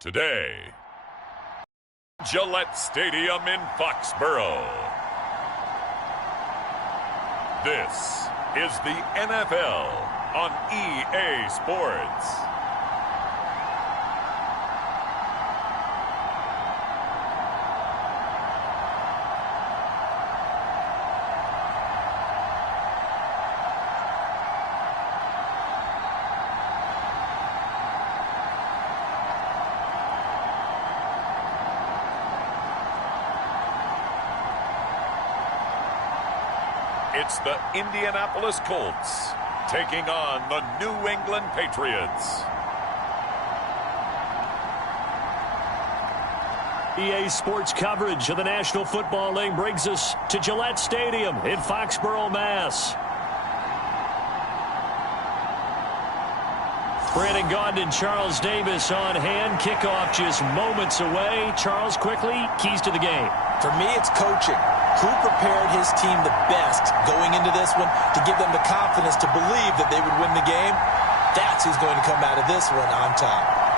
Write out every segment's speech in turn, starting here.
today. Gillette Stadium in Foxborough. This is the NFL on EA Sports. It's the Indianapolis Colts taking on the New England Patriots. EA Sports coverage of the National Football League brings us to Gillette Stadium in Foxborough, Mass. Brandon Gaudin, Charles Davis on hand. Kickoff just moments away. Charles, quickly, keys to the game. For me, it's coaching. Who prepared his team the best going into this one to give them the confidence to believe that they would win the game? That's who's going to come out of this one on top.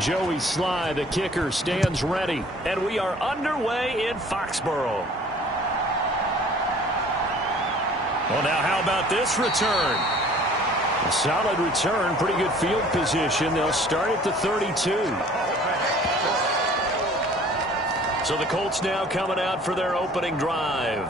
Joey Sly, the kicker, stands ready. And we are underway in Foxborough. Well, now how about this return? A solid return, pretty good field position. They'll start at the 32. So the Colts now coming out for their opening drive.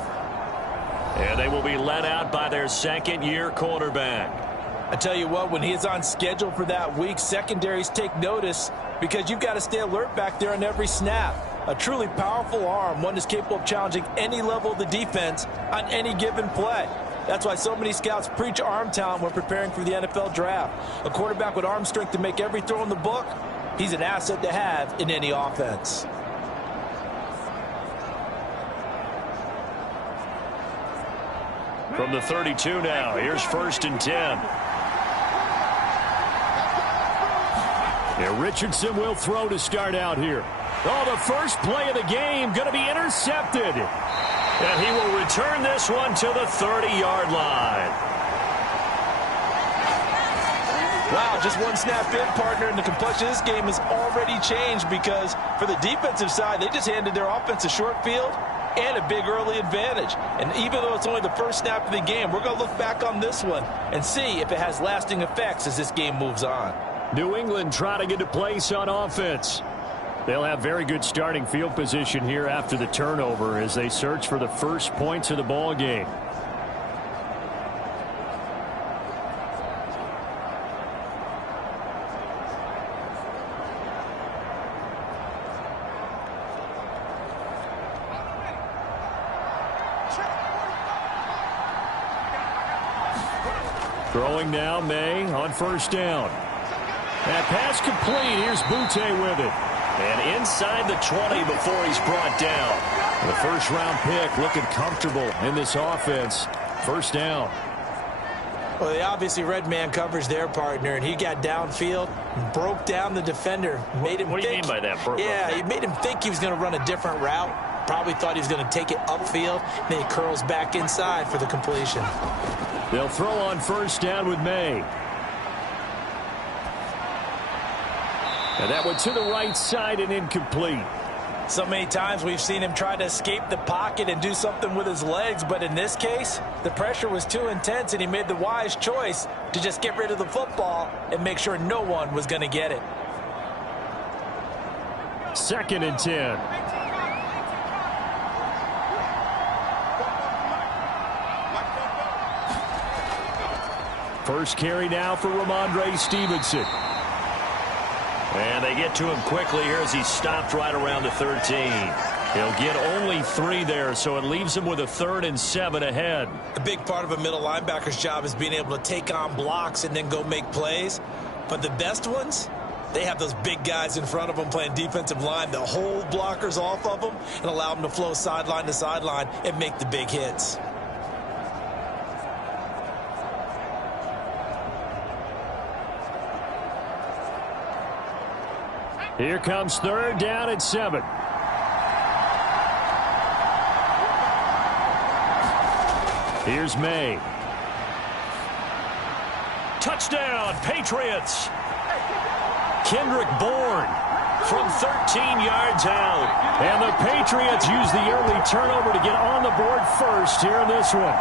And they will be led out by their second-year quarterback. I tell you what, when he's on schedule for that week, secondaries take notice because you've got to stay alert back there on every snap. A truly powerful arm, one that's capable of challenging any level of the defense on any given play. That's why so many scouts preach arm talent when preparing for the NFL draft. A quarterback with arm strength to make every throw in the book, he's an asset to have in any offense. From the 32 now, here's 1st and 10. Yeah, Richardson will throw to start out here. Oh, the first play of the game going to be intercepted. And he will return this one to the 30-yard line. Wow, just one snap in, partner, and the complexion of this game has already changed because for the defensive side, they just handed their offense a short field and a big early advantage. And even though it's only the first snap of the game, we're going to look back on this one and see if it has lasting effects as this game moves on. New England trying to get a place on offense. They'll have very good starting field position here after the turnover as they search for the first points of the ball game. Throwing now, May on 1st down. That pass complete. Here's Butte with it. And inside the 20 before he's brought down. The first-round pick looking comfortable in this offense. 1st down. Well, they obviously read man coverage their partner, and he got downfield, broke down the defender. Made him what do you mean by that? Yeah, he made him think he was going to run a different route. Probably thought he was going to take it upfield. Then he curls back inside for the completion. They'll throw on 1st down with May. And that one to the right side and incomplete. So many times we've seen him try to escape the pocket and do something with his legs, but in this case, the pressure was too intense and he made the wise choice to just get rid of the football and make sure no one was going to get it. 2nd and 10. First carry now for Ramondre Stevenson. And they get to him quickly here as he stopped right around the 13. He'll get only 3 there, so it leaves him with a 3rd and 7 ahead. A big part of a middle linebacker's job is being able to take on blocks and then go make plays. But the best ones, They have those big guys in front of them playing defensive line that hold blockers off of them and allow them to flow sideline to sideline and make the big hits. Here comes third down at 7. Here's May. Touchdown, Patriots. Kendrick Bourne from 13 yards out. And the Patriots use the early turnover to get on the board first here in this one.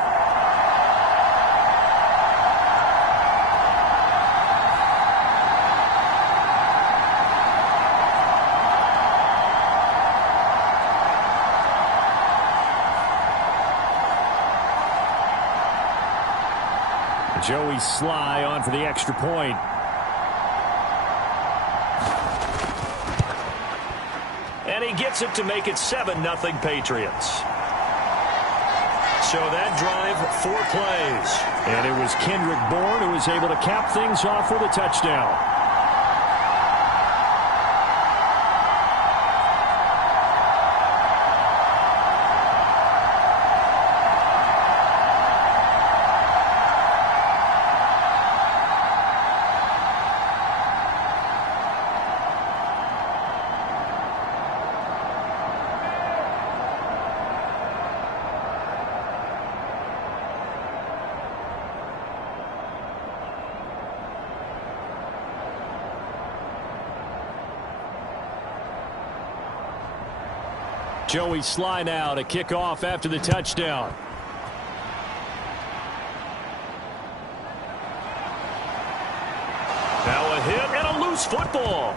Joey Sly on for the extra point. And he gets it to make it 7-0 Patriots. So that drive, 4 plays. And it was Kendrick Bourne who was able to cap things off with a touchdown. Joey Sly now to kick off after the touchdown. Now a hit and a loose football.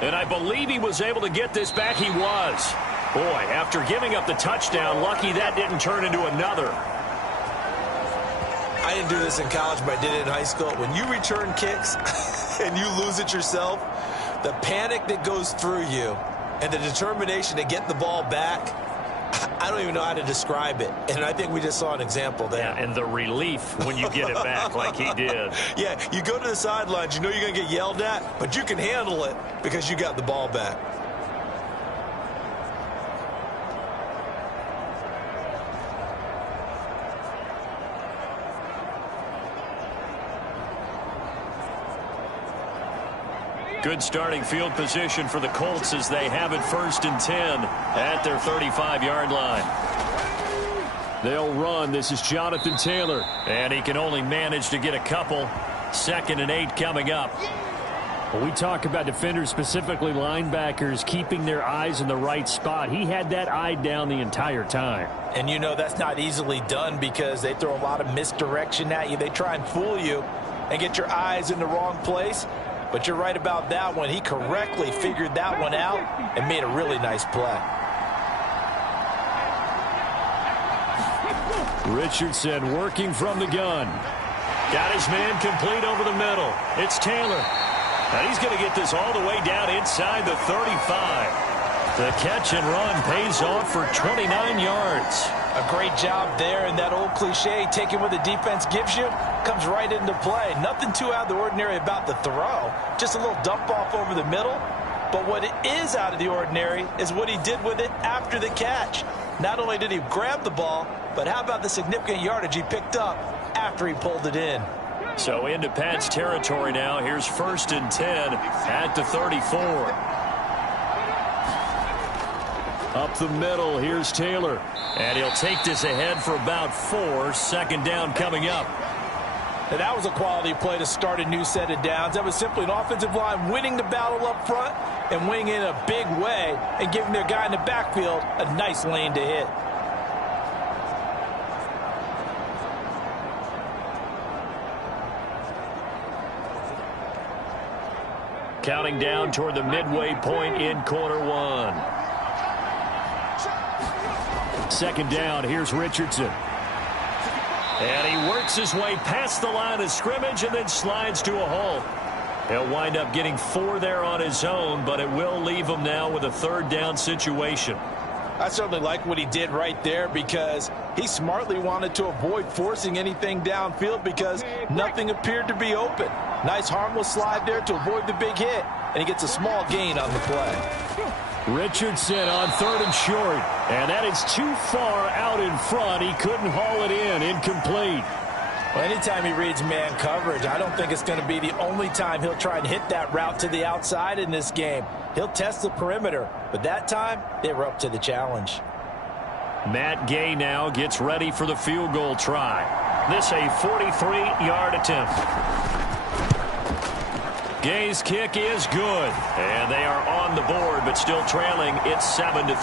And I believe he was able to get this back. He was. Boy, after giving up the touchdown, lucky that didn't turn into another. I didn't do this in college, but I did it in high school. When you return kicks and you lose it yourself, the panic that goes through you and the determination to get the ball back, I don't even know how to describe it. And I think we just saw an example there. Yeah, and the relief when you get it back like he did. Yeah, you go to the sidelines, you know you're going to get yelled at, but you can handle it because you got the ball back. Good starting field position for the Colts as they have it 1st and 10 at their 35-yard line. They'll run. This is Jonathan Taylor, and he can only manage to get a couple. 2nd and 8 coming up. When we talk about defenders, specifically linebackers, keeping their eyes in the right spot, he had that eye down the entire time. And you know that's not easily done because they throw a lot of misdirection at you. They try and fool you and get your eyes in the wrong place. But you're right about that one. He correctly figured that one out and made a really nice play. Richardson working from the gun. Got his man complete over the middle. It's Taylor. And he's going to get this all the way down inside the 35. The catch and run pays off for 29 yards. A great job there, and that old cliche, taking what the defense gives you, comes right into play. Nothing too out of the ordinary about the throw. Just a little dump off over the middle. But what it is out of the ordinary is what he did with it after the catch. Not only did he grab the ball, but how about the significant yardage he picked up after he pulled it in. So into Pat's territory now. Here's 1st and 10 at the 34. Up the middle, here's Taylor. And he'll take this ahead for about 4. 2nd down coming up. Now that was a quality play to start a new set of downs. That was simply an offensive line winning the battle up front and winning in a big way and giving their guy in the backfield a nice lane to hit. Counting down toward the midway point in quarter 1. 2nd down, here's Richardson. And he works his way past the line of scrimmage and then slides to a hole. He'll wind up getting 4 there on his own, but it will leave him now with a 3rd down situation. I certainly like what he did right there because he smartly wanted to avoid forcing anything downfield because nothing appeared to be open. Nice harmless slide there to avoid the big hit. and he gets a small gain on the play. Richardson on 3rd and short, and that is too far out in front. He couldn't haul it in. Incomplete. Well, anytime he reads man coverage, I don't think it's going to be the only time he'll try and hit that route to the outside in this game. He'll test the perimeter, but that time they were up to the challenge. Matt Gay now gets ready for the field goal try. This a 43-yard attempt. Gay's kick is good, and they are on the board, but still trailing. It's 7-3.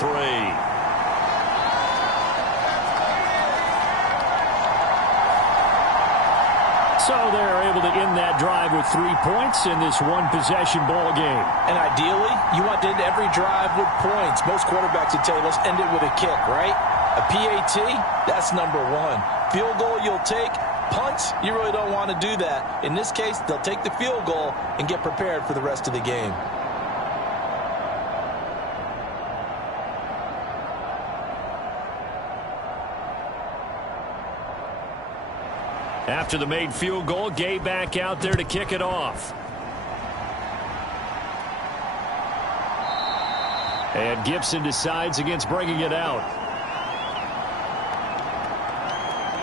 So they're able to end that drive with 3 points in this one-possession ball game. And ideally, you want to end every drive with points. Most quarterbacks would tell you, let's end it with a kick, right? A PAT, that's number one. Field goal you'll take. Punts, you really don't want to do that. In this case, they'll take the field goal and get prepared for the rest of the game. After the made field goal, Gay back out there to kick it off. And Gibson decides against bringing it out.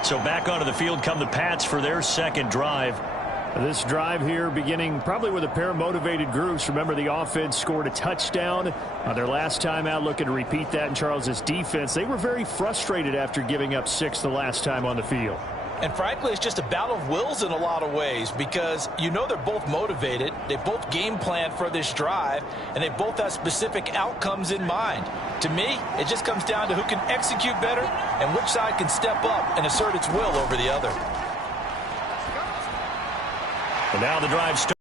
So back onto the field come the Pats for their second drive. This drive here beginning probably with a pair of motivated groups. Remember, the offense scored a touchdown on their last time out, looking to repeat that in Charles's defense. They were very frustrated after giving up 6 the last time on the field. And frankly, it's just a battle of wills in a lot of ways because you know they're both motivated. They both game planned for this drive, and they both have specific outcomes in mind. To me, it just comes down to who can execute better and which side can step up and assert its will over the other. And now the drive starts.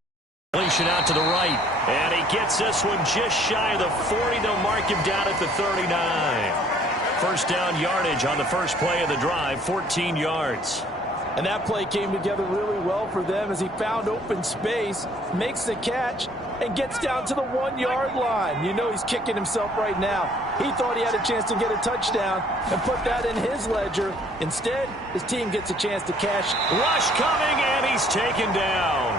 Completion out to the right, and he gets this one just shy of the 40. They'll mark him down at the 39. First down yardage on the first play of the drive, 14 yards. And that play came together really well for them as he found open space, makes the catch, and gets down to the 1-yard line. You know he's kicking himself right now. He thought he had a chance to get a touchdown and put that in his ledger. Instead, his team gets a chance to cash. Rush coming, and he's taken down.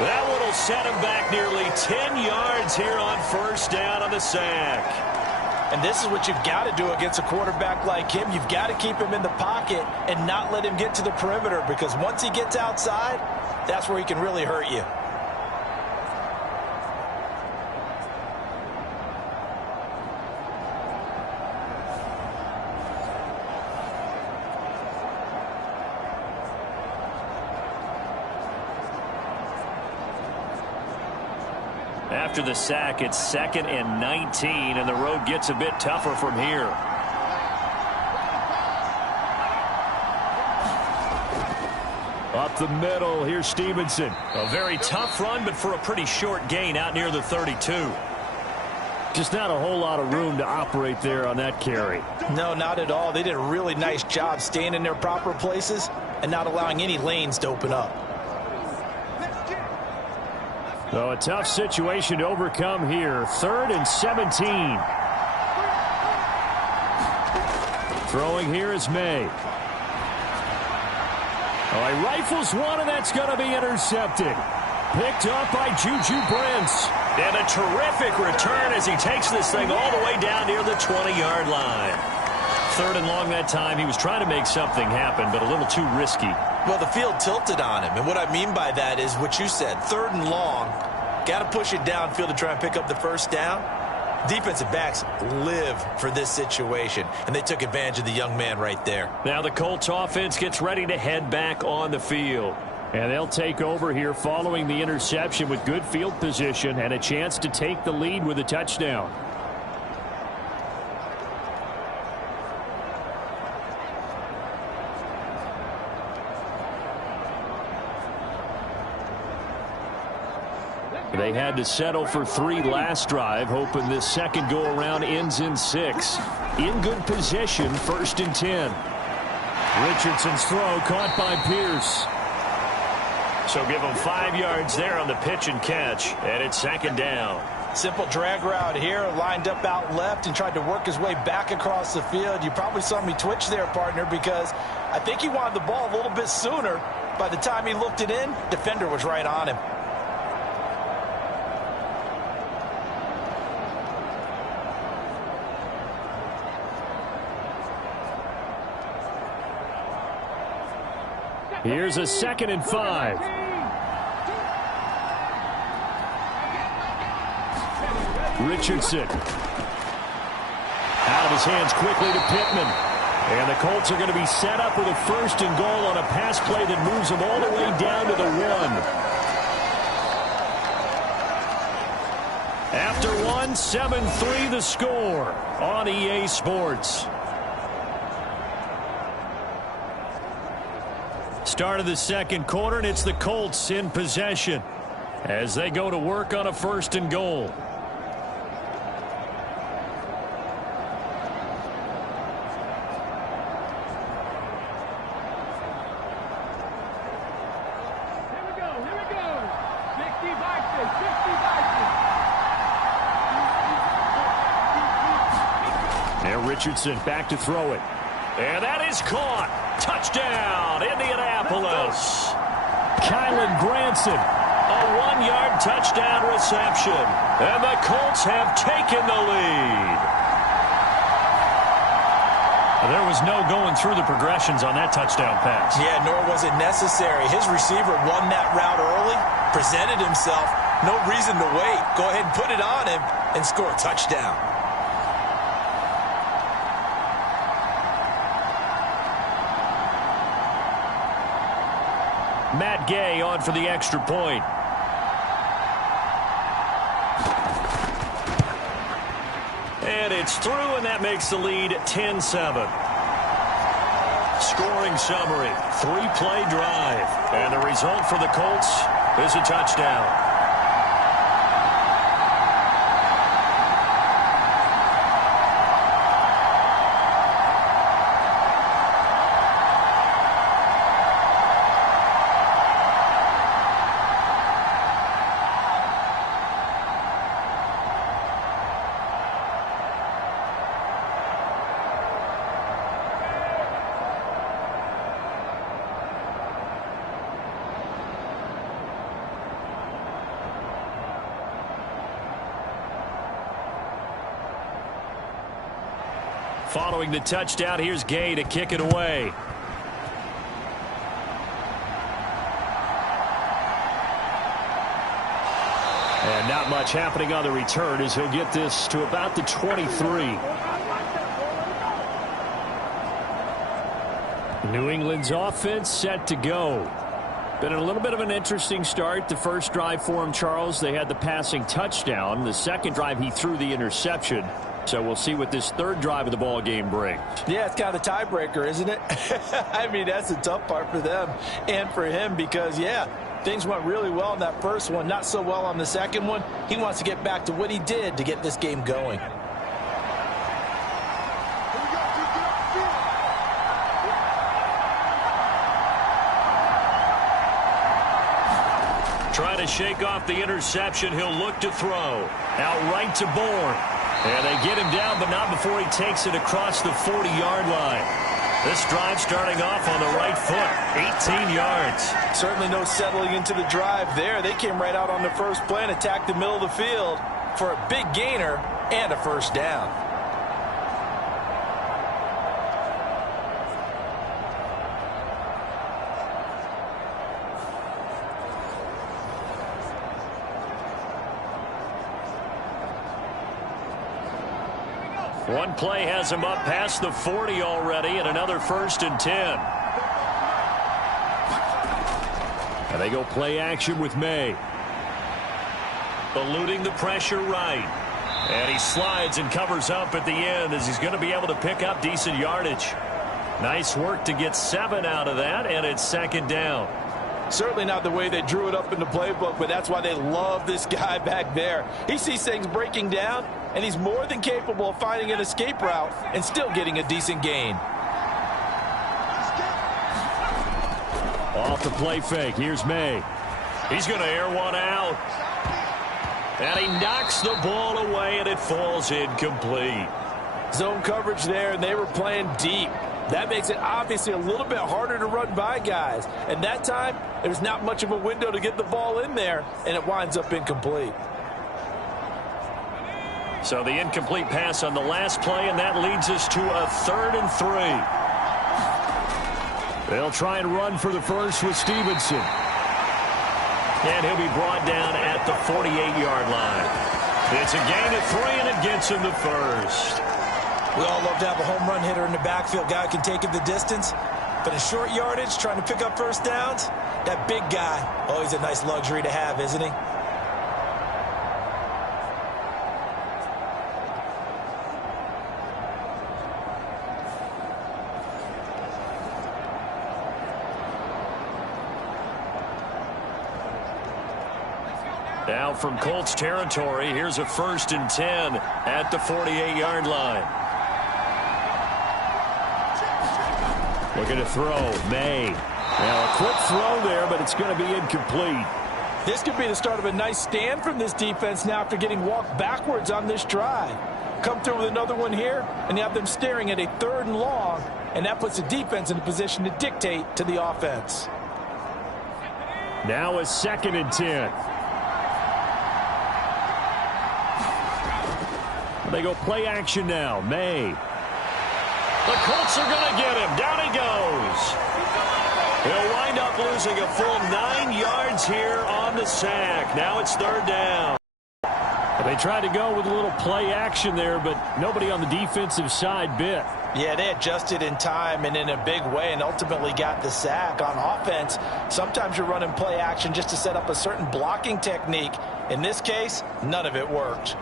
That one will set him back nearly 10 yards here on first down on the sack. And this is what you've got to do against a quarterback like him. You've got to keep him in the pocket and not let him get to the perimeter, because once he gets outside, that's where he can really hurt you. After the sack, it's 2nd and 19, and the road gets a bit tougher from here. Up the middle, here's Stevenson. A very tough run, but for a pretty short gain out near the 32. Just not a whole lot of room to operate there on that carry. No, not at all. They did a really nice job staying in their proper places and not allowing any lanes to open up. So a tough situation to overcome here. 3rd and 17. Throwing here is May. Oh, he rifles one, and that's going to be intercepted. Picked up by Juju Brents. And a terrific return as he takes this thing all the way down near the 20-yard line. 3rd and long that time. He was trying to make something happen, but a little too risky. Well, the field tilted on him, and what I mean by that is what you said, 3rd and long. Got to push it downfield to try and pick up the first down. Defensive backs live for this situation, and they took advantage of the young man right there. Now the Colts offense gets ready to head back on the field. And they'll take over here following the interception with good field position and a chance to take the lead with a touchdown. They had to settle for 3 last drive, hoping this second go-around ends in 6. In good position, 1st and 10. Richardson's throw caught by Pierce. So give him 5 yards there on the pitch and catch, and it's 2nd down. Simple drag route here, lined up out left and tried to work his way back across the field. You probably saw me twitch there, partner, because I think he wanted the ball a little bit sooner. By the time he looked it in, defender was right on him. Here's a 2nd and 5. Richardson. Out of his hands quickly to Pittman. And the Colts are going to be set up with a 1st and goal on a pass play that moves them all the way down to the 1. After 1, 7-3 the score on EA Sports. Start of the 2nd quarter, and it's the Colts in possession as they go to work on a 1st and goal. Richardson back to throw it. And that is caught. Touchdown, Indianapolis. Kylan Granson, a 1-yard touchdown reception. And the Colts have taken the lead. There was no going through the progressions on that touchdown pass. Yeah, nor was it necessary. His receiver won that route early, presented himself. No reason to wait. Go ahead and put it on him and score a touchdown. Matt Gay on for the extra point. And it's through, and that makes the lead 10-7. Scoring summary, 3-play drive. And the result for the Colts is a touchdown. Following the touchdown, here's Gay to kick it away. And not much happening on the return as he'll get this to about the 23. New England's offense set to go. Been a little bit of an interesting start. The first drive for him, Charles, they had the passing touchdown. The second drive, he threw the interception. So we'll see what this third drive of the ball game brings. Yeah, it's kind of a tiebreaker, isn't it? I mean, that's the tough part for them and for him because, yeah, things went really well on that first one, not so well on the second one. He wants to get back to what he did to get this game going. Trying to shake off the interception. He'll look to throw. Out right to Bourne. And they get him down, but not before he takes it across the 40-yard line. This drive starting off on the right foot, 18 yards. Certainly no settling into the drive there. They came right out on the first play and attacked the middle of the field for a big gainer and a first down. One play has him up past the 40 already, and another 1st and 10. And they go play action with May. Eluding the pressure right. And he slides and covers up at the end as he's going to be able to pick up decent yardage. Nice work to get 7 out of that, and it's 2nd down. Certainly not the way they drew it up in the playbook, but that's why they love this guy back there. He sees things breaking down, and he's more than capable of finding an escape route and still getting a decent gain. Off the play fake, here's May. He's going to air one out. And he knocks the ball away, and it falls incomplete. Zone coverage there, and they were playing deep. That makes it obviously a little bit harder to run by guys. And that time, there's not much of a window to get the ball in there, and it winds up incomplete. So the incomplete pass on the last play, and that leads us to a 3rd and 3. They'll try and run for the first with Stevenson. And he'll be brought down at the 48-yard line. It's a gain of 3, and it gets him the first. We all love to have a home run hitter in the backfield. Guy who can take it the distance. But in short yardage, trying to pick up first downs, that big guy, always a nice luxury to have, isn't he? Now from Colts territory, here's a 1st and 10 at the 48-yard line. Looking to throw, May. Now a quick throw there, but it's going to be incomplete. This could be the start of a nice stand from this defense now after getting walked backwards on this drive. Come through with another one here, and you have them staring at a 3rd and long, and that puts the defense in a position to dictate to the offense. Now a 2nd and 10. They go play action now. May. The Colts are going to get him. Down he goes. He'll wind up losing a full 9 yards here on the sack. Now it's 3rd down. They tried to go with a little play action there, but nobody on the defensive side bit. Yeah, they adjusted in time and in a big way and ultimately got the sack. On offense, sometimes you're running play action just to set up a certain blocking technique. In this case, none of it worked.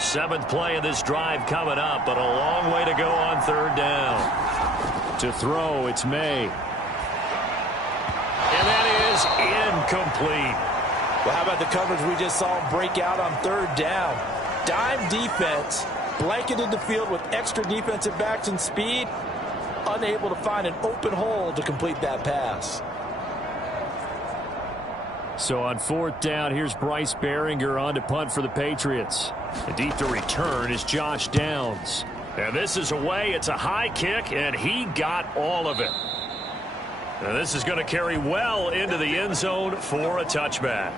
Seventh play of this drive coming up, but a long way to go on 3rd down. To throw, it's May. And that is incomplete. Well, how about the coverage we just saw break out on 3rd down? Dime defense, blanketed the field with extra defensive backs and speed, unable to find an open hole to complete that pass. So on 4th down, here's Bryce Behringer on to punt for the Patriots. And deep to return is Josh Downs. And this is away. It's a high kick, and he got all of it. And this is going to carry well into the end zone for a touchback.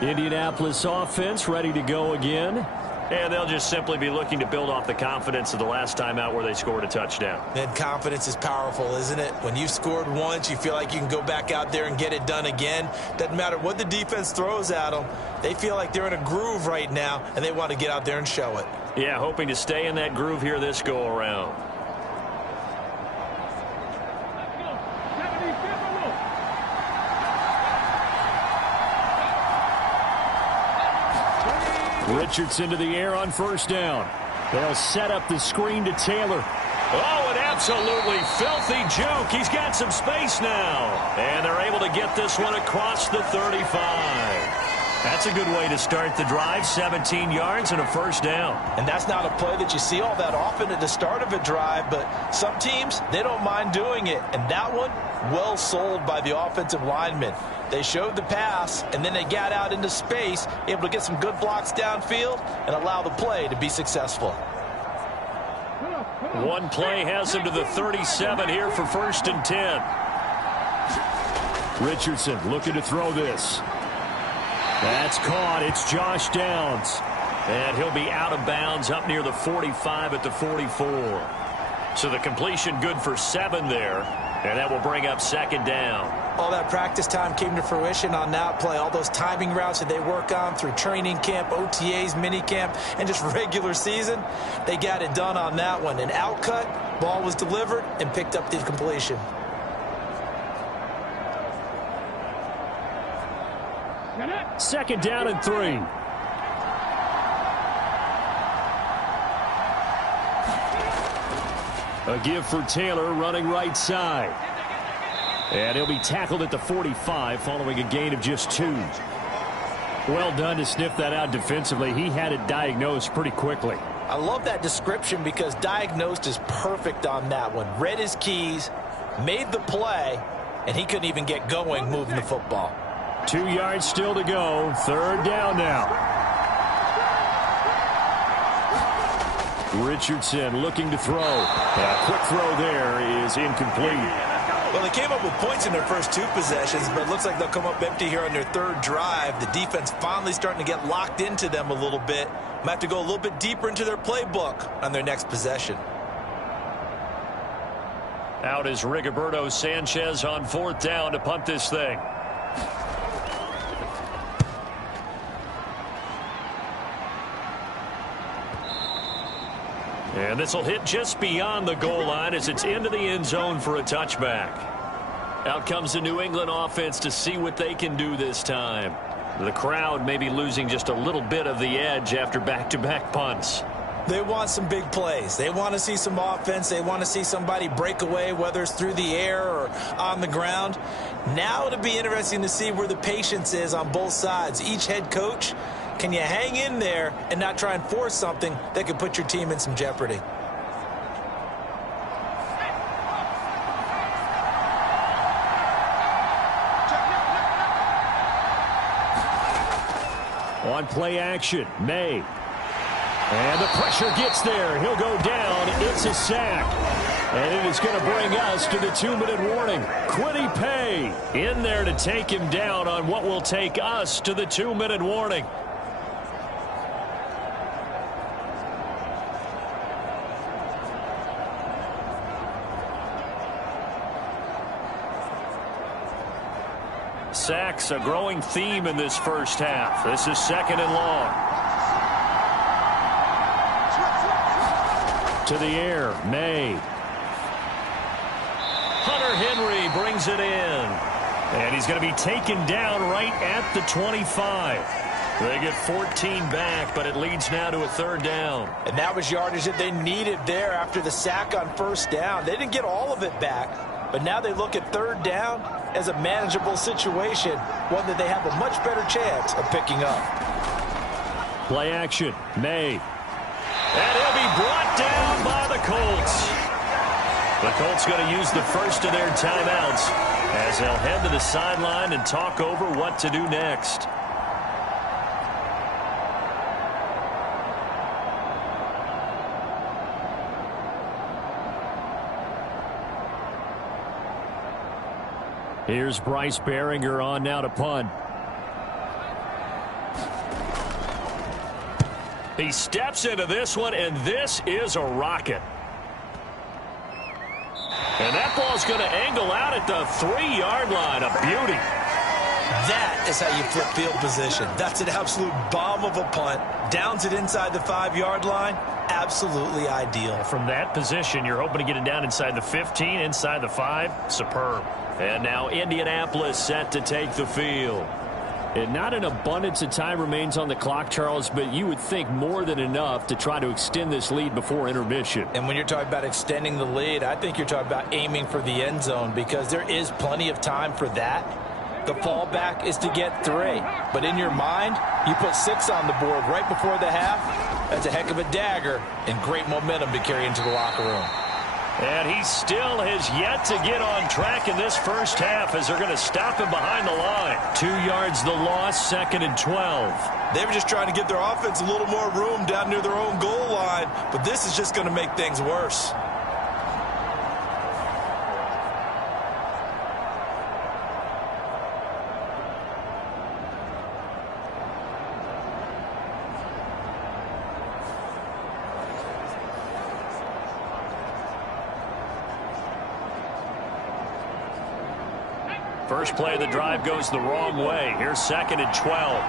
Indianapolis offense ready to go again. And they'll just simply be looking to build off the confidence of the last time out where they scored a touchdown. And confidence is powerful, isn't it? When you've scored once, you feel like you can go back out there and get it done again. Doesn't matter what the defense throws at them. They feel like they're in a groove right now, and they want to get out there and show it. Yeah, hoping to stay in that groove here this go-around. Richardson to the air on 1st down. They'll set up the screen to Taylor. Oh, an absolutely filthy juke. He's got some space now. And they're able to get this one across the 35. That's a good way to start the drive. 17 yards and a 1st down. And that's not a play that you see all that often at the start of a drive, but some teams, they don't mind doing it. And that one, well sold by the offensive linemen. They showed the pass, and then they got out into space, able to get some good blocks downfield and allow the play to be successful. One play has him to the 37 here for 1st and 10. Richardson looking to throw this. That's caught. It's Josh Downs. And he'll be out of bounds up near the 45 at the 44. So the completion good for 7 there. And that will bring up 2nd down. All that practice time came to fruition on that play. All those timing routes that they work on through training camp, OTAs, minicamp, and just regular season, they got it done on that one. An outcut, ball was delivered, and picked up the completion. Second down and 3. A give for Taylor running right side. And he'll be tackled at the 45 following a gain of just 2. Well done to sniff that out defensively. He had it diagnosed pretty quickly. I love that description because diagnosed is perfect on that one. Read his keys, made the play, and he couldn't even get going moving the football. 2 yards still to go. 3rd down now. Richardson looking to throw. A quick throw there is incomplete. Well, they came up with points in their first 2 possessions, but it looks like they'll come up empty here on their 3rd drive. The defense finally starting to get locked into them a little bit. Might have to go a little bit deeper into their playbook on their next possession. Out is Rigoberto Sanchez on 4th down to punt this thing. And this will hit just beyond the goal line as it's into the end zone for a touchback. Out comes the New England offense to see what they can do this time. The crowd may be losing just a little bit of the edge after back-to-back punts. They want some big plays. They want to see some offense. They want to see somebody break away, whether it's through the air or on the ground. Now it'll be interesting to see where the patience is on both sides. Each head coach, can you hang in there and not try and force something that could put your team in some jeopardy? On play action, May. And the pressure gets there. He'll go down. It's a sack. And it is going to bring us to the 2-minute warning. Quiddy Pay in there to take him down on what will take us to the 2-minute warning. Sacks, a growing theme in this first half. This is 2nd and long. To the air, May. Hunter Henry brings it in. And he's going to be taken down right at the 25. They get 14 back, but it leads now to a 3rd down. And that was yardage that they needed there after the sack on 1st down. They didn't get all of it back, but now they look at 3rd down as a manageable situation, one that they have a much better chance of picking up. Play action, May. And he'll be brought down by the Colts. The Colts going to use the first of their timeouts as they'll head to the sideline and talk over what to do next. Here's Bryce Behringer on now to punt. He steps into this one, and this is a rocket. And that ball's going to angle out at the 3-yard line. A beauty. That is how you flip field position. That's an absolute bomb of a punt. Downs it inside the 5-yard line. Absolutely ideal. From that position, you're hoping to get it down inside the 15, inside the 5. Superb. And now Indianapolis set to take the field. And not an abundance of time remains on the clock, Charles, but you would think more than enough to try to extend this lead before intermission. And when you're talking about extending the lead, I think you're talking about aiming for the end zone because there is plenty of time for that. The fallback is to get 3. But in your mind, you put 6 on the board right before the half. That's a heck of a dagger and great momentum to carry into the locker room. And he still has yet to get on track in this first half as they're going to stop him behind the line. 2 yards the loss, 2nd and 12. They were just trying to give their offense a little more room down near their own goal line, but this is just going to make things worse. First play of the drive goes the wrong way. Here's 2nd and 12.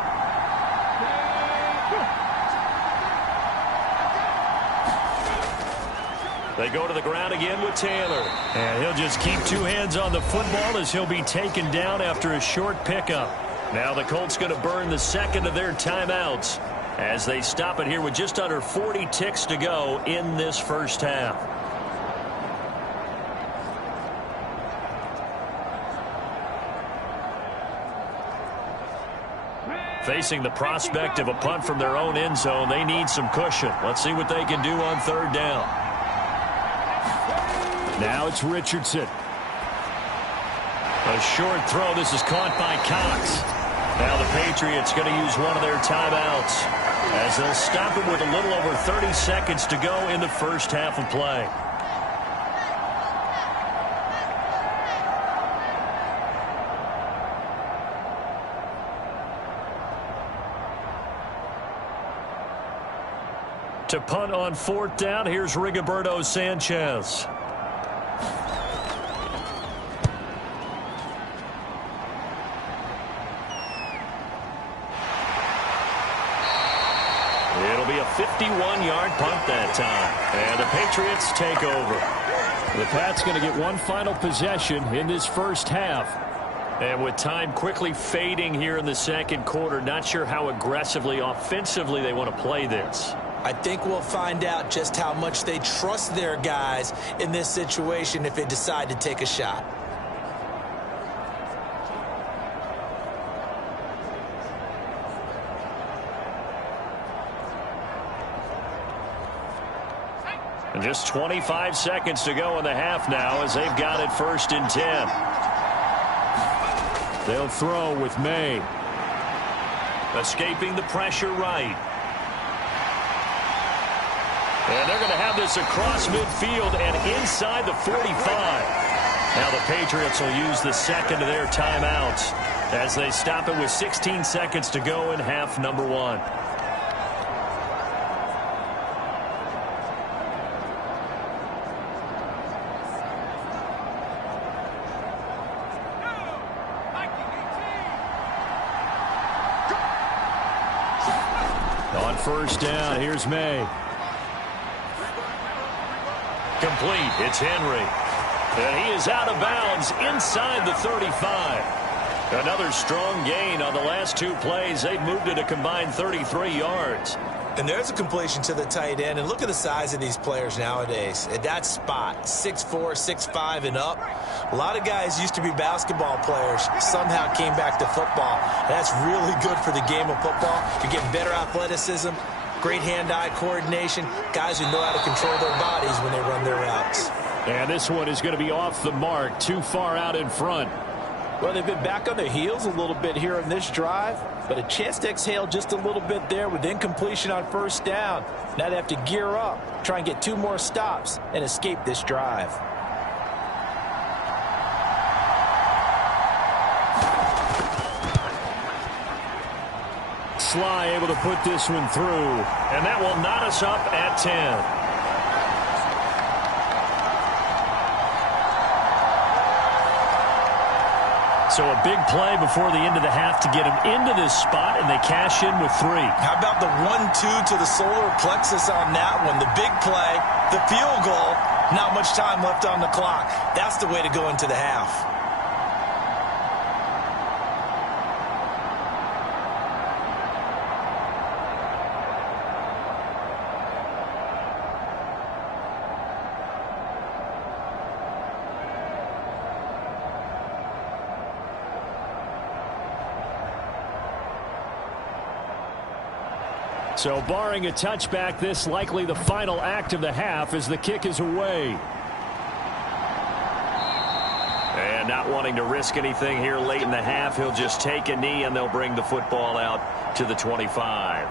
They go to the ground again with Taylor. And he'll just keep 2 hands on the football as he'll be taken down after a short pickup. Now the Colts going to burn the 2nd of their timeouts as they stop it here with just under 40 ticks to go in this first half. Facing the prospect of a punt from their own end zone, they need some cushion. Let's see what they can do on 3rd down. Now it's Richardson. A short throw. This is caught by Cox. Now the Patriots going to use one of their timeouts as they'll stop it with a little over 30 seconds to go in the first half of play. To punt on 4th down, here's Rigoberto Sanchez. It'll be a 51-yard punt that time. And the Patriots take over. The Pats going to get one final possession in this first half. And with time quickly fading here in the second quarter, not sure how aggressively, offensively they want to play this. I think we'll find out just how much they trust their guys in this situation if they decide to take a shot. And just 25 seconds to go in the half now as they've got it 1st and 10. They'll throw with May. Escaping the pressure right. And they're going to have this across midfield and inside the 45. Now the Patriots will use the second of their timeouts as they stop it with 16 seconds to go in half number 1. On 1st down, here's May. Complete. It's Henry. And he is out of bounds inside the 35. Another strong gain on the last 2 plays. They've moved it a combined 33 yards. And there's a completion to the tight end. And look at the size of these players nowadays. At that spot, 6'4", 6'5", and up. A lot of guys used to be basketball players. Somehow came back to football. That's really good for the game of football. You're getting better athleticism, great hand-eye coordination, guys who know how to control their bodies when they run their routes. And this one is going to be off the mark, too far out in front. Well, they've been back on their heels a little bit here in this drive, but a chance to exhale just a little bit there with incompletion on 1st down. Now they have to gear up, try and get 2 more stops, and escape this drive. Sly able to put this one through, and that will knot us up at 10. So a big play before the end of the half to get him into this spot, and they cash in with 3. How about the 1-2 to the solar plexus on that one? The big play, the field goal, not much time left on the clock. That's the way to go into the half. So barring a touchback, this likely the final act of the half as the kick is away. And not wanting to risk anything here late in the half, he'll just take a knee and they'll bring the football out to the 25.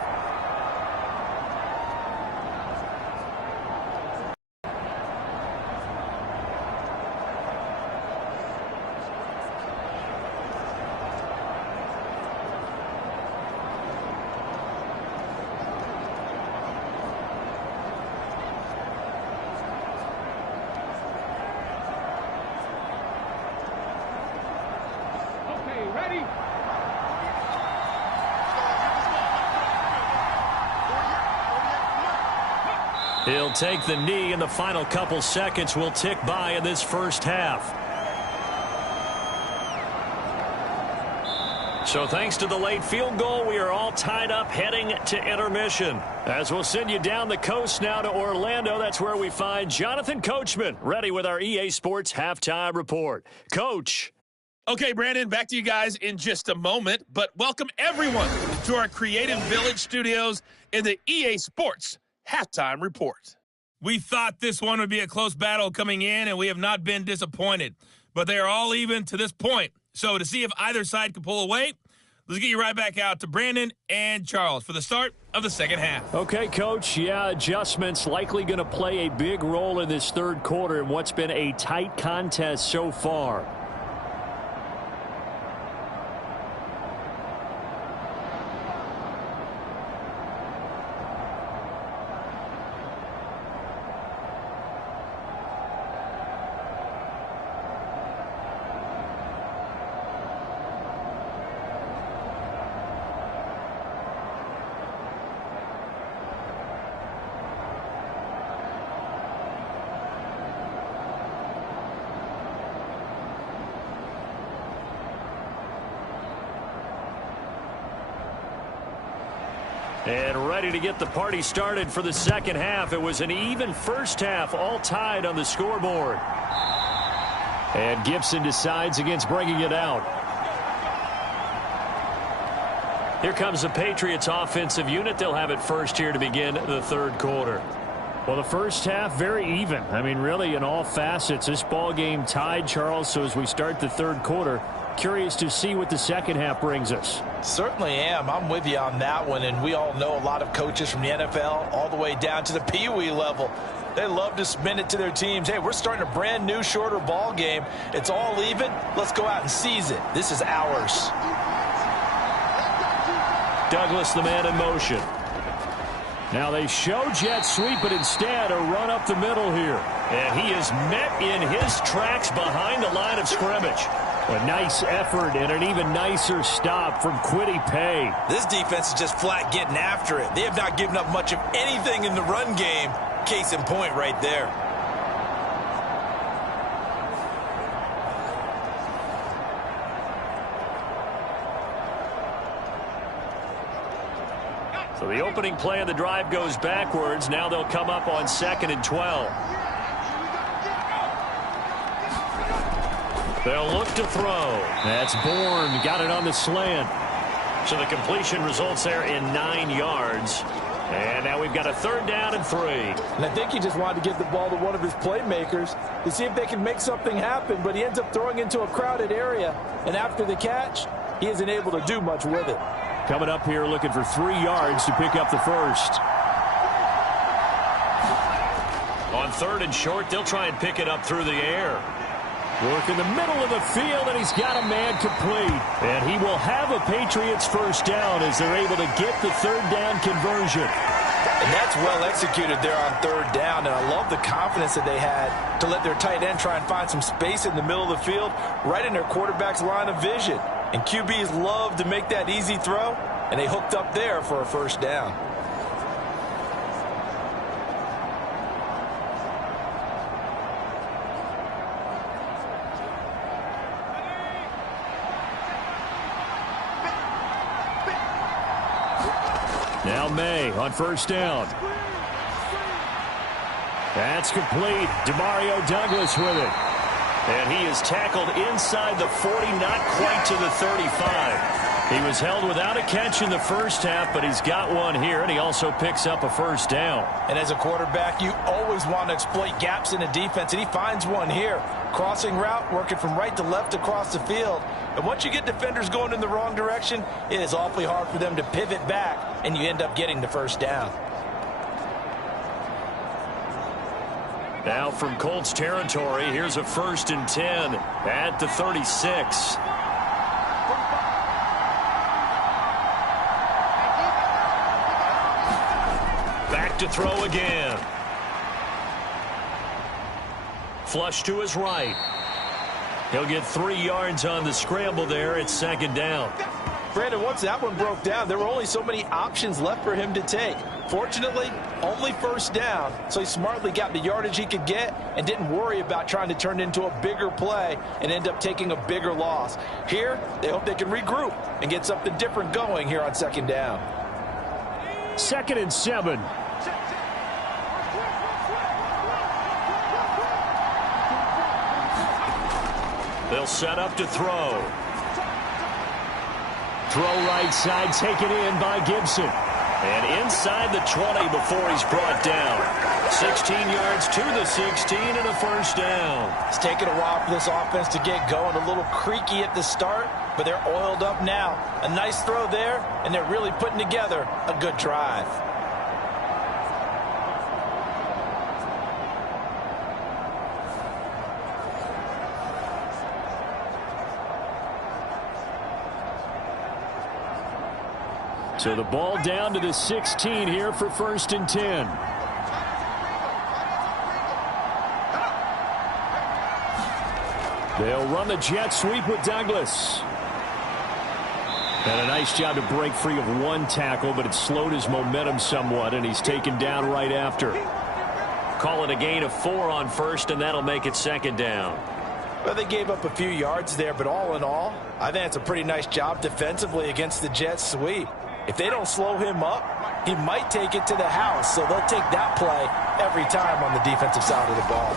He'll take the knee, and the final couple seconds will tick by in this first half. So thanks to the late field goal, we are all tied up heading to intermission. As we'll send you down the coast now to Orlando, that's where we find Jonathan Coachman, ready with our EA Sports Halftime Report. Coach. Okay, Brandon, back to you guys in just a moment, but welcome everyone to our Creative Village studios in the EA Sports Halftime Report. We thought this one would be a close battle coming in, and we have not been disappointed, but they are all even to this point. So to see if either side can pull away, let's get you right back out to Brandon and Charles for the start of the second half. Okay, Coach. Yeah, adjustments likely going to play a big role in this third quarter in what's been a tight contest so far. And ready to get the party started for the second half. It was an even first half, all tied on the scoreboard. And Gibson decides against bringing it out. Here comes the Patriots offensive unit. They'll have it first here to begin the third quarter. Well, the first half, very even. I mean, really, in all facets. This ball game tied, Charles, so as we start the third quarter, curious to see what the second half brings us. Certainly am. I'm with you on that one, and we all know a lot of coaches from the NFL all the way down to the Pee-wee level. They love to spin it to their teams. Hey, we're starting a brand new, shorter ball game. It's all even. Let's go out and seize it. This is ours. Douglas, the man in motion. Now they show jet sweep, but instead a run up the middle here. And he is met in his tracks behind the line of scrimmage. A nice effort and an even nicer stop from Kwity Paye. This defense is just flat getting after it. They have not given up much of anything in the run game. Case in point right there. So the opening play of the drive goes backwards. Now they'll come up on 2nd and 12. They'll look to throw. That's Bourne. Got it on the slant. So the completion results there in 9 yards. And now we've got a 3rd down and 3. And I think he just wanted to give the ball to one of his playmakers to see if they can make something happen, but he ends up throwing into a crowded area. And after the catch, he isn't able to do much with it. Coming up here looking for 3 yards to pick up the first. On 3rd and short, they'll try and pick it up through the air. Work in the middle of the field, and he's got a man complete. And he will have a Patriots first down as they're able to get the 3rd down conversion. And that's well executed there on 3rd down, and I love the confidence that they had to let their tight end try and find some space in the middle of the field, right in their quarterback's line of vision. And QBs love to make that easy throw, and they hooked up there for a first down. Now May on 1st down. That's complete. Demario Douglas with it. And he is tackled inside the 40, not quite to the 35. He was held without a catch in the first half, but he's got one here, and he also picks up a first down. And as a quarterback, you always want to exploit gaps in a defense, and he finds one here. Crossing route, working from right to left across the field. And once you get defenders going in the wrong direction, it is awfully hard for them to pivot back, and you end up getting the first down. Now from Colts territory, here's a 1st and 10 at the 36. Back to throw again. Flush to his right. He'll get 3 yards on the scramble there at 2nd down. Brandon, once that one broke down, there were only so many options left for him to take. Fortunately, only first down, so he smartly got the yardage he could get and didn't worry about trying to turn it into a bigger play and end up taking a bigger loss. Here, they hope they can regroup and get something different going here on 2nd down. 2nd and 7. They'll set up to throw. Throw right side, taken in by Gibson. And inside the 20 before he's brought down. 16 yards to the 16 and a first down. It's taken a while for this offense to get going. A little creaky at the start, but they're oiled up now. A nice throw there, and they're really putting together a good drive. So the ball down to the 16 here for 1st and 10. They'll run the jet sweep with Douglas. And a nice job to break free of one tackle, but it slowed his momentum somewhat, and he's taken down right after. Call it a gain of 4 on 1st, and that'll make it 2nd down. Well, they gave up a few yards there, but all in all, I think it's a pretty nice job defensively against the jet sweep. If they don't slow him up, he might take it to the house. So they'll take that play every time on the defensive side of the ball.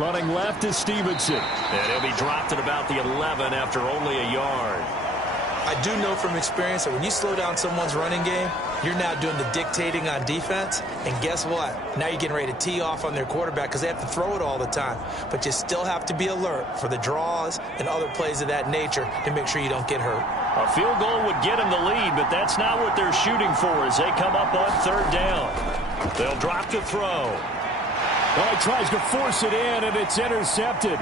Running left is Stevenson. And he'll be dropped at about the 11 after only a yard. I do know from experience that when you slow down someone's running game, you're now doing the dictating on defense. And guess what? Now you're getting ready to tee off on their quarterback because they have to throw it all the time. But you still have to be alert for the draws and other plays of that nature to make sure you don't get hurt. A field goal would get him the lead, but that's not what they're shooting for as they come up on third down. They'll drop to throw. Well, he tries to force it in, and it's intercepted.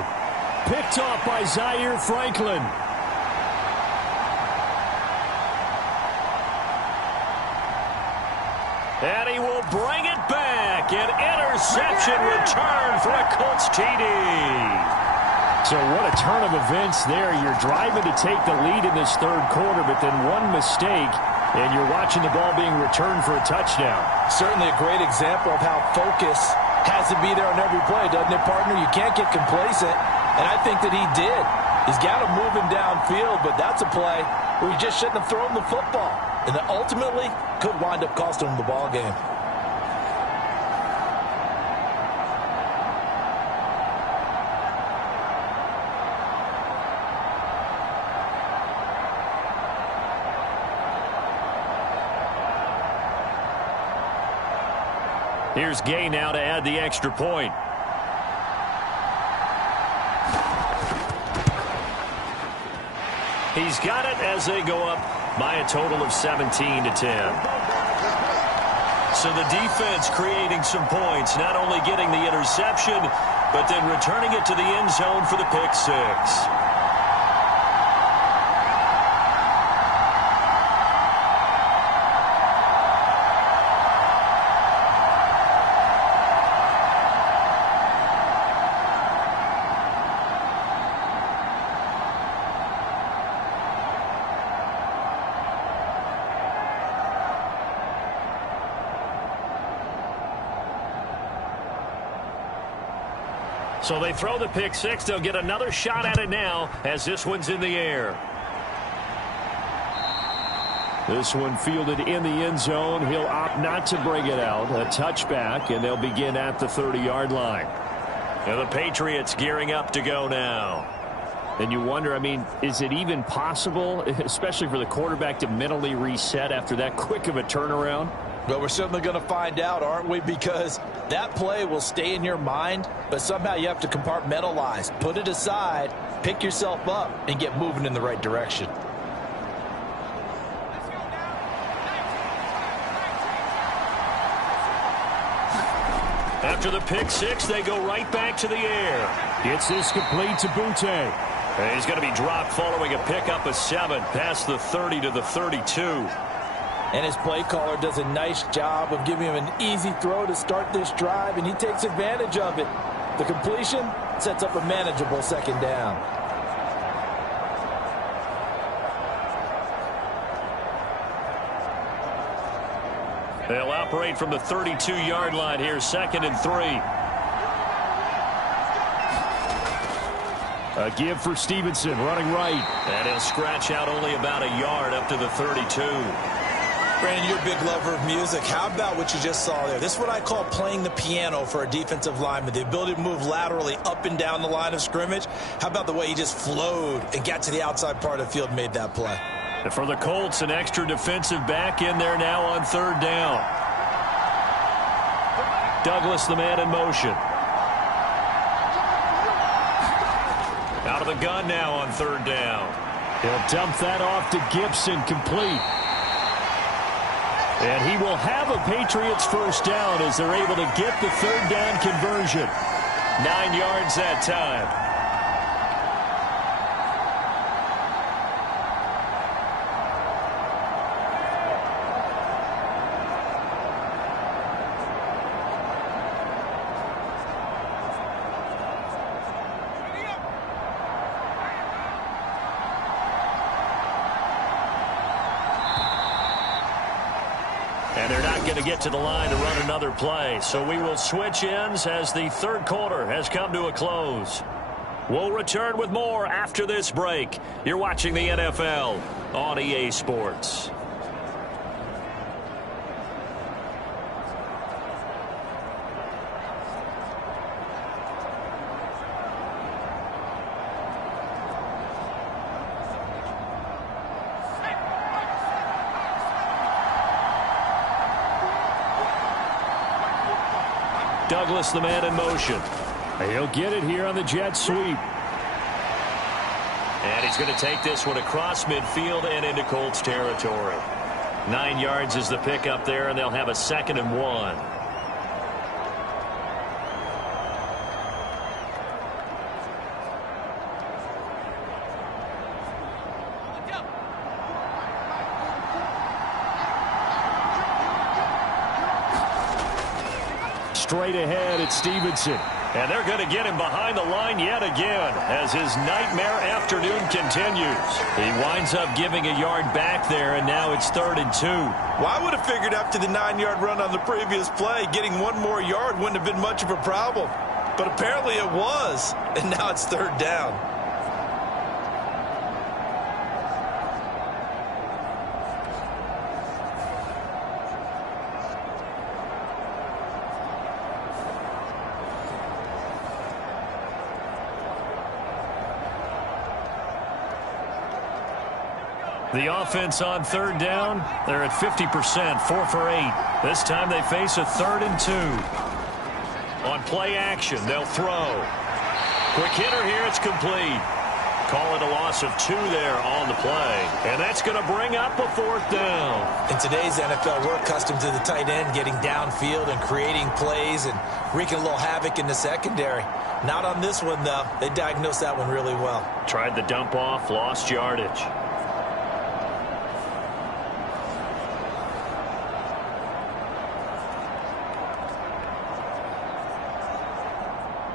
Picked off by Zaire Franklin. And he will bring it back. An interception return for a Colts TD. So what a turn of events there. You're driving to take the lead in this third quarter, but then one mistake, and you're watching the ball being returned for a touchdown. Certainly a great example of how focus has to be there on every play, doesn't it, partner? You can't get complacent, and I think that he did. He's got him moving downfield, but that's a play where you just shouldn't have thrown the football. And that ultimately could wind up costing him the ball game. Here's Gay now to add the extra point. He's got it as they go up by a total of 17-10. So the defense creating some points, not only getting the interception, but then returning it to the end zone for the pick six. So they throw the pick six. They'll get another shot at it now as this one's in the air. This one fielded in the end zone. He'll opt not to bring it out. A touchback, and they'll begin at the 30-yard line. And the Patriots gearing up to go now. And you wonder, I mean, is it even possible, especially for the quarterback, to mentally reset after that quick of a turnaround? Well, we're certainly going to find out, aren't we? Because that play will stay in your mind, but somehow you have to compartmentalize. Put it aside, pick yourself up, and get moving in the right direction. After the pick six, they go right back to the air. Gets this complete to Butte. And he's going to be dropped following a pickup of 7 past the 30 to the 32. And his play caller does a nice job of giving him an easy throw to start this drive, and he takes advantage of it. The completion sets up a manageable second down. They'll operate from the 32-yard line here, 2nd and 3. A give for Stevenson, running right. And he'll scratch out only about a yard up to the 32. Brandon, you're a big lover of music. How about what you just saw there? This is what I call playing the piano for a defensive lineman. The ability to move laterally up and down the line of scrimmage. How about the way he just flowed and got to the outside part of the field and made that play? And for the Colts, an extra defensive back in there now on 3rd down. Douglas, the man in motion. Out of the gun now on 3rd down. He'll dump that off to Gibson, complete. And he will have a Patriots first down as they're able to get the 3rd down conversion. 9 yards that time. And they're not going to get to the line to run another play. So we will switch ends as the 3rd quarter has come to a close. We'll return with more after this break. You're watching the NFL on EA Sports. Douglas, the man in motion. He'll get it here on the jet sweep. And he's going to take this one across midfield and into Colts territory. 9 yards is the pickup there, and they'll have a 2nd and 1. Straight ahead, it's Stevenson. And they're going to get him behind the line yet again as his nightmare afternoon continues. He winds up giving a yard back there, and now it's 3rd and 2. Well, I would have figured after the 9-yard run on the previous play, getting 1 more yard wouldn't have been much of a problem. But apparently it was, and now it's 3rd down. The offense on 3rd down, they're at 50%, 4 for 8. This time they face a 3rd and 2. On play action, they'll throw. Quick hitter here, it's complete. Call it a loss of 2 there on the play. And that's going to bring up a 4th down. In today's NFL, we're accustomed to the tight end getting downfield and creating plays and wreaking a little havoc in the secondary. Not on this one, though. They diagnosed that one really well. Tried the dump off, lost yardage.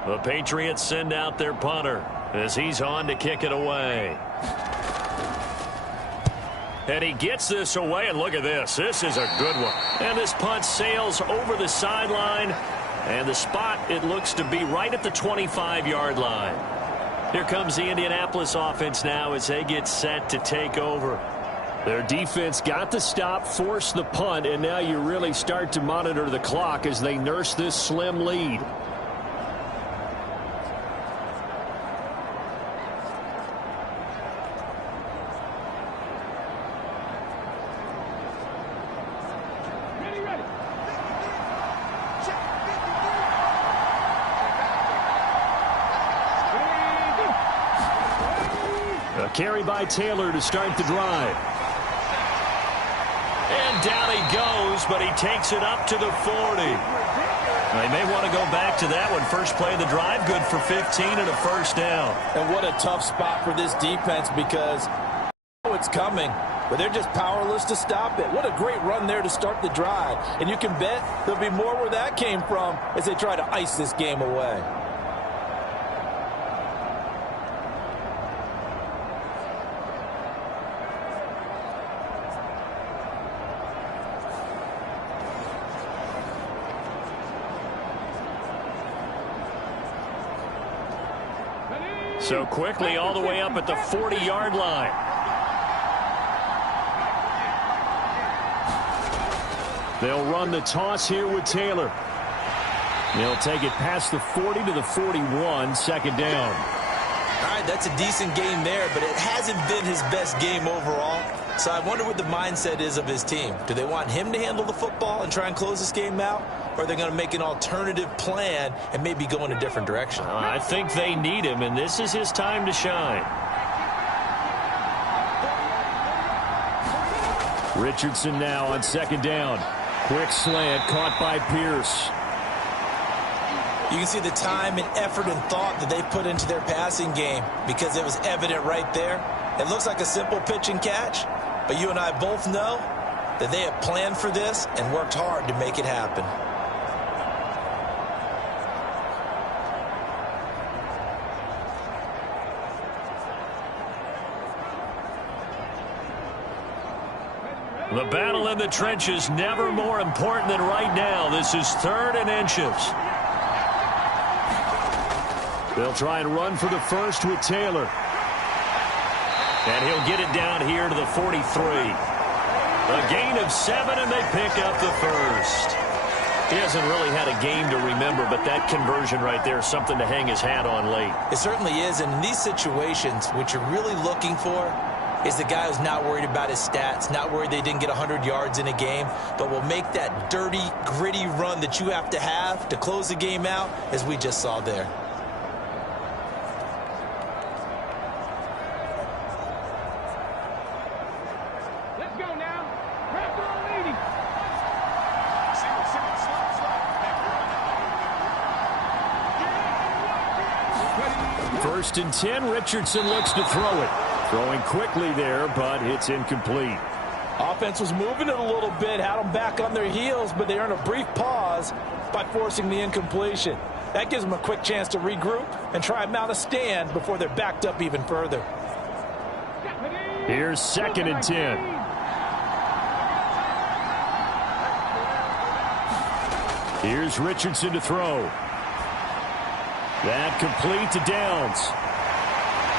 The Patriots send out their punter as he's on to kick it away. And he gets this away, and look at this. This is a good one. And this punt sails over the sideline, and the spot, it looks to be right at the 25-yard line. Here comes the Indianapolis offense now as they get set to take over. Their defense got the stop, forced the punt, and now you really start to monitor the clock as they nurse this slim lead. Carry by Taylor to start the drive. And down he goes, but he takes it up to the 40. They may want to go back to that one. First play of the drive, good for 15 and a 1st down. And what a tough spot for this defense because it's coming, but they're just powerless to stop it. What a great run there to start the drive. And you can bet there'll be more where that came from as they try to ice this game away. So quickly all the way up at the 40-yard line. They'll run the toss here with Taylor. They'll take it past the 40 to the 41, 2nd down. All right, that's a decent game there, but it hasn't been his best game overall. So I wonder what the mindset is of his team. Do they want him to handle the football and try and close this game out? Or are they going to make an alternative plan and maybe go in a different direction? I think they need him, and this is his time to shine. Richardson now on 2nd down. Quick slant caught by Pierce. You can see the time and effort and thought that they put into their passing game because it was evident right there. It looks like a simple pitch and catch, but you and I both know that they have planned for this and worked hard to make it happen. The battle in the trenches never more important than right now. This is 3rd and inches. They'll try and run for the 1st with Taylor. And he'll get it down here to the 43. A gain of 7, and they pick up the 1st. He hasn't really had a game to remember, but that conversion right there is something to hang his hat on late. It certainly is, and in these situations, what you're really looking for is the guy who's not worried about his stats, not worried they didn't get 100 yards in a game, but will make that dirty, gritty run that you have to close the game out, as we just saw there. Let's go now. Grab the leading. First and 10, Richardson looks to throw it. Throwing quickly there, but it's incomplete. Offense was moving it a little bit, had them back on their heels, but they earned a brief pause by forcing the incompletion. That gives them a quick chance to regroup and try and mount a stand before they're backed up even further. Here's second and 10. Here's Richardson to throw. That complete to Downs.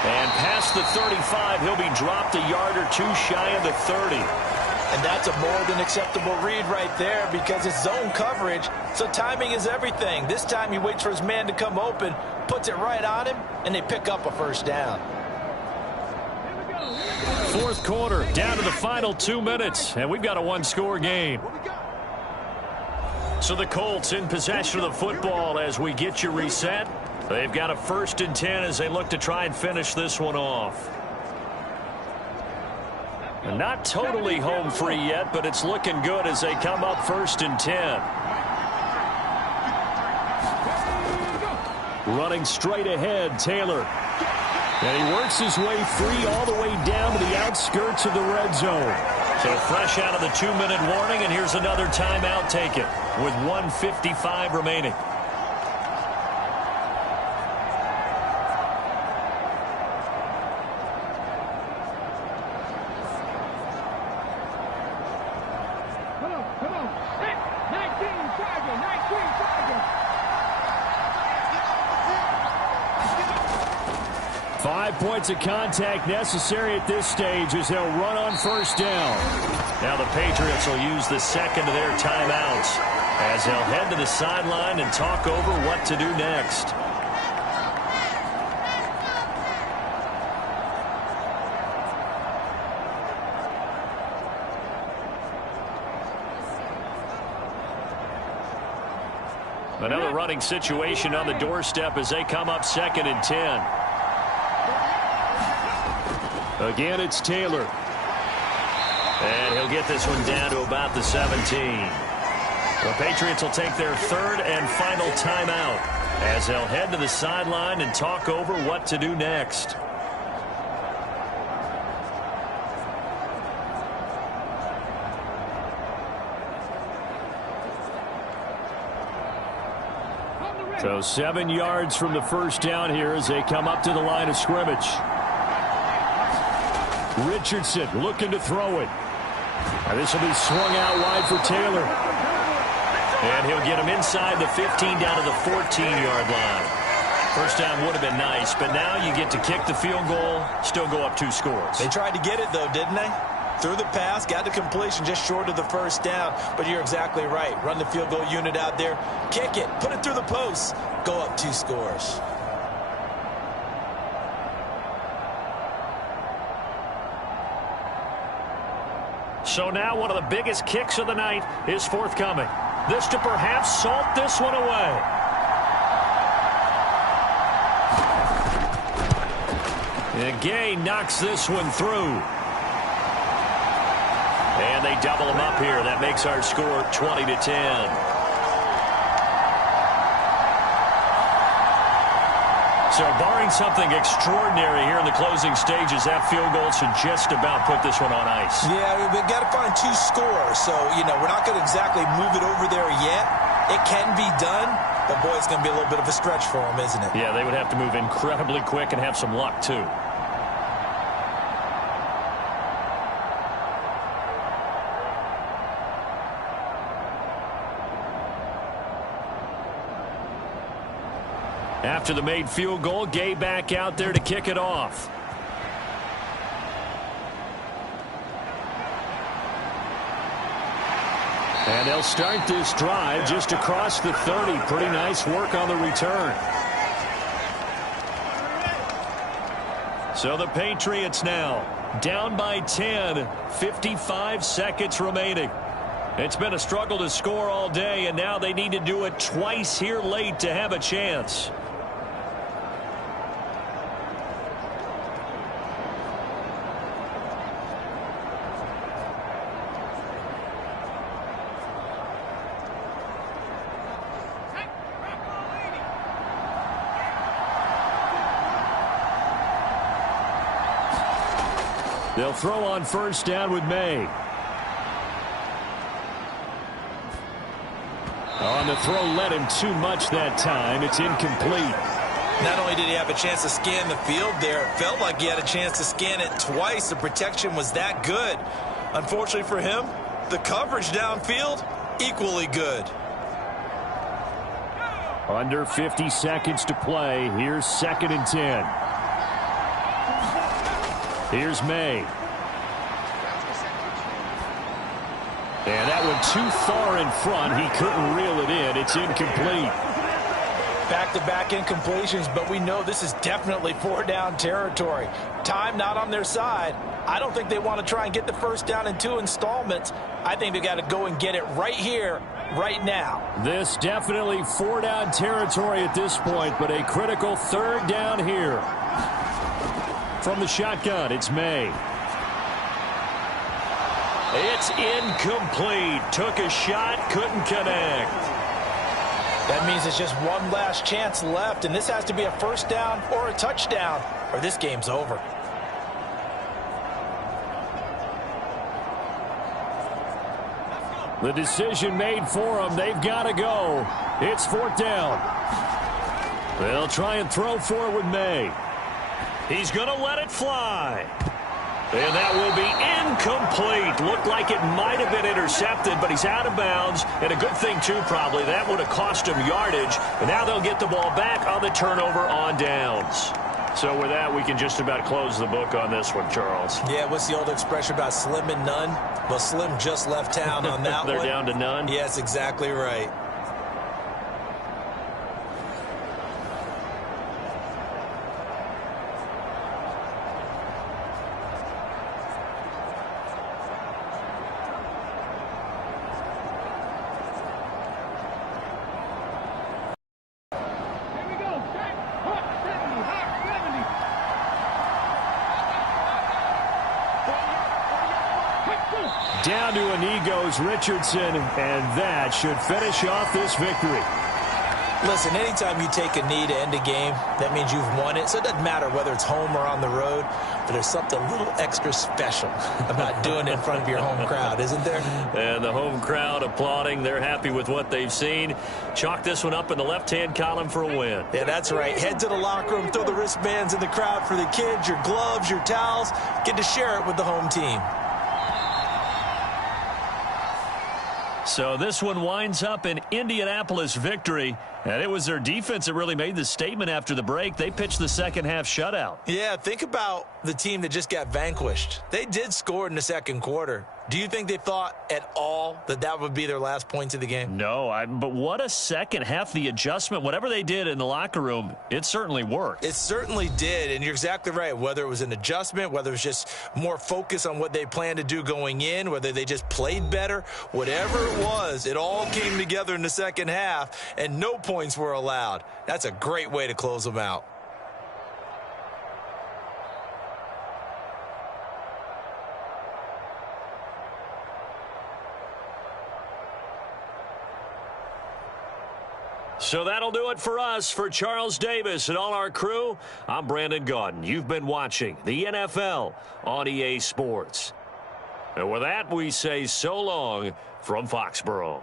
And past the 35, he'll be dropped a yard or two shy of the 30. And that's a more than acceptable read right there because it's zone coverage, so timing is everything. This time he waits for his man to come open, puts it right on him, and they pick up a first down. Fourth quarter, down to the final 2 minutes, and we've got a one-score game. So the Colts in possession of the football as we get you reset. They've got a first and 10 as they look to try and finish this one off. Not totally home free yet, but it's looking good as they come up first and 10. Running straight ahead, Taylor. And he works his way free all the way down to the outskirts of the red zone. So fresh out of the 2-minute warning, and here's another timeout taken with 1:55 remaining. Come on. 19 Charger, 19 Charger. 5 points of contact necessary at this stage as they'll run on first down. Now the Patriots will use the second of their timeouts as they'll head to the sideline and talk over what to do next. Another running situation on the doorstep as they come up second and 10. Again, it's Taylor. And he'll get this one down to about the 17. The Patriots will take their third and final timeout as they'll head to the sideline and talk over what to do next. So 7 yards from the first down here as they come up to the line of scrimmage. Richardson looking to throw it. And this will be swung out wide for Taylor. And he'll get him inside the 15 down to the 14-yard line. First down would have been nice, but now you get to kick the field goal, still go up 2 scores. They tried to get it, though, didn't they? Threw the pass, got the completion just short of the first down. But you're exactly right. Run the field goal unit out there. Kick it. Put it through the post. Go up 2 scores. So now one of the biggest kicks of the night is forthcoming. This to perhaps salt this one away. And Gay knocks this one through. And they double him up here. That makes our score 20-10. So barring something extraordinary here in the closing stages, that field goal should just about put this one on ice. Yeah, we've got to find 2 scores. So, we're not going to exactly move it over there yet. It can be done, but boy, it's going to be a little bit of a stretch for them, isn't it? Yeah, they would have to move incredibly quick and have some luck, too. After the made field goal, Gay back out there to kick it off. And they'll start this drive just across the 30. Pretty nice work on the return. So the Patriots now Down by 10, 55 seconds remaining. It's been a struggle to score all day, and now they need to do it twice here late to have a chance. They'll throw on first down with May. On the throw, led him too much that time. It's incomplete. Not only did he have a chance to scan the field there, it felt like he had a chance to scan it twice. The protection was that good. Unfortunately for him, the coverage downfield, equally good. Under 50 seconds to play. Here's 2nd and 10. Here's May. And that one too far in front. He couldn't reel it in. It's incomplete. Back-to-back incompletions, but we know this is definitely 4-down territory. Time not on their side. I don't think they want to try and get the first down in 2 installments. I think they got to go and get it right here, right now. This definitely 4-down territory at this point, but a critical 3rd down here. From the shotgun, it's May. It's incomplete. Took a shot, couldn't connect. That means it's just one last chance left, and this has to be a first down or a touchdown, or this game's over. The decision made for them. They've got to go. It's 4th down. They'll try and throw for it with May. He's going to let it fly. And that will be incomplete. Looked like it might have been intercepted, but he's out of bounds. And a good thing, too, probably. That would have cost him yardage. And now they'll get the ball back on the turnover on downs. So with that, we can just about close the book on this one, Charles. Yeah, what's the old expression about slim and none? Well, Slim just left town on that They're one. They're down to none? Yes, exactly right. Down to a knee goes Richardson, and that should finish off this victory. Listen, anytime you take a knee to end a game, that means you've won it. So it doesn't matter whether it's home or on the road, but there's something a little extra special about doing it in front of your home crowd, isn't there? And the home crowd applauding. They're happy with what they've seen. Chalk this one up in the left-hand column for a win. Yeah, that's right. Head to the locker room, throw the wristbands in the crowd for the kids, your gloves, your towels. Get to share it with the home team. So this one winds up an Indianapolis victory, and it was their defense that really made the statement after the break. They pitched the second-half shutout. Yeah, think about the team that just got vanquished. They did score in the second quarter. Do you think they thought at all that that would be their last points of the game? No, but what a second half. The adjustment, whatever they did in the locker room, it certainly worked. It certainly did, and you're exactly right. Whether it was an adjustment, whether it was just more focus on what they planned to do going in, whether they just played better, whatever it was, it all came together in the second half, and no points were allowed. That's a great way to close them out. So that'll do it for us. For Charles Davis and all our crew, I'm Brandon Gaudin. You've been watching the NFL on EA Sports. And with that, we say so long from Foxborough.